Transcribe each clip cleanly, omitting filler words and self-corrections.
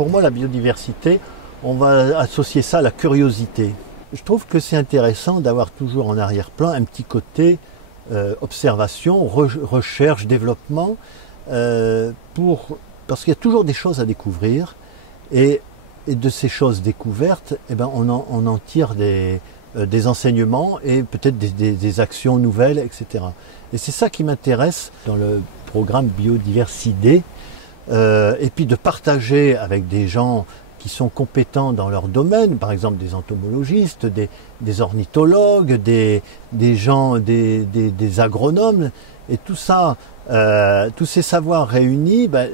Pour moi, la biodiversité, on va associer ça à la curiosité. Je trouve que c'est intéressant d'avoir toujours en arrière-plan un petit côté observation, recherche, développement, parce qu'il y a toujours des choses à découvrir et de ces choses découvertes, eh ben, on en tire des enseignements et peut-être des actions nouvelles, etc. Et c'est ça qui m'intéresse dans le programme Biodiversidé, et puis de partager avec des gens qui sont compétents dans leur domaine, par exemple des entomologistes, des ornithologues, des agronomes, et tout ça, tous ces savoirs réunis, ben,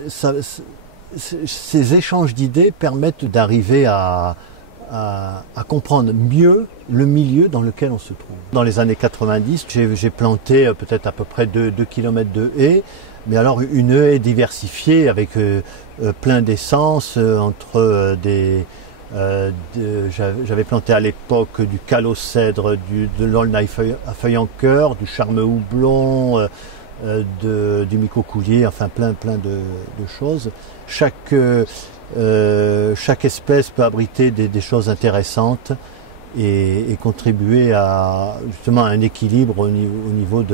ces échanges d'idées permettent d'arriver à comprendre mieux le milieu dans lequel on se trouve. Dans les années 90, j'ai planté peut-être à peu près 2 km de haies, mais alors une haie diversifiée avec plein d'essences entre j'avais planté à l'époque du calocèdre, de l'aulne à feuilles en cœur, du charme houblon, du micocoulier, enfin plein de choses. Chaque espèce peut abriter des choses intéressantes et contribuer justement à un équilibre au niveau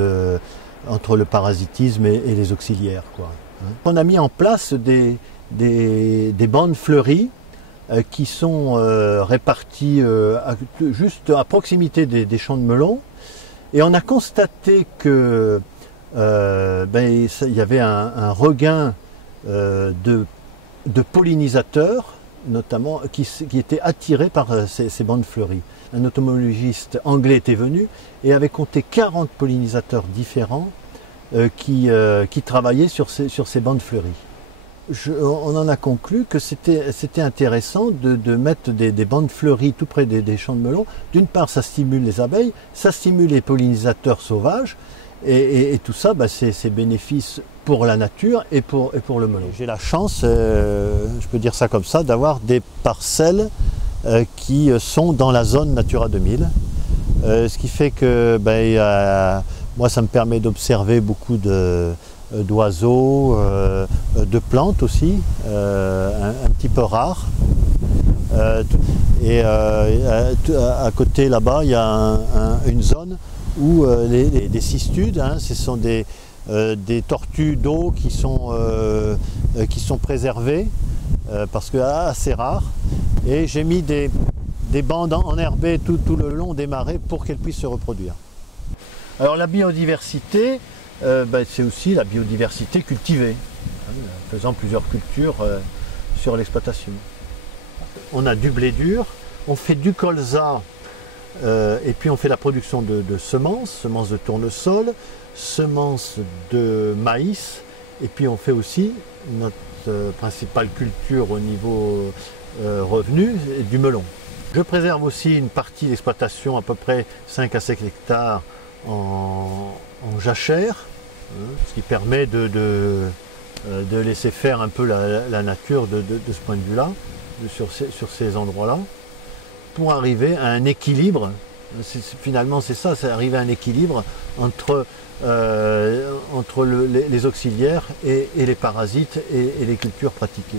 entre le parasitisme et les auxiliaires, quoi. On a mis en place des bandes fleuries qui sont réparties juste à proximité des champs de melons, et on a constaté que il y avait un regain de pollinisateurs, notamment, qui étaient attirés par ces bandes fleuries. Un entomologiste anglais était venu et avait compté 40 pollinisateurs différents qui travaillaient sur ces bandes fleuries. On en a conclu que c'était intéressant de mettre des bandes fleuries tout près des champs de melons. D'une part, ça stimule les abeilles, ça stimule les pollinisateurs sauvages, et tout ça, c'est bénéfice pour la nature et pour le melon. J'ai la chance, je peux dire ça comme ça, d'avoir des parcelles qui sont dans la zone Natura 2000. Ce qui fait que moi, ça me permet d'observer beaucoup d'oiseaux, de plantes aussi, un petit peu rares. Et à côté là-bas, il y a une zone où des cistudes, ce sont des tortues d'eau qui sont préservées parce que assez rares. Et j'ai mis des bandes enherbées tout le long des marais pour qu'elles puissent se reproduire. Alors la biodiversité, c'est aussi la biodiversité cultivée, en faisant plusieurs cultures sur l'exploitation. On a du blé dur, on fait du colza, et puis on fait la production de semences de tournesol, semences de maïs, et puis on fait aussi notre principale culture au niveau revenu, du melon. Je préserve aussi une partie d'exploitation, à peu près 5 à 5 hectares en jachère, ce qui permet de laisser faire un peu la nature de ce point de vue-là, sur ces endroits-là, pour arriver à un équilibre. Finalement, c'est ça, c'est arriver à un équilibre entre les auxiliaires et les parasites et les cultures pratiquées.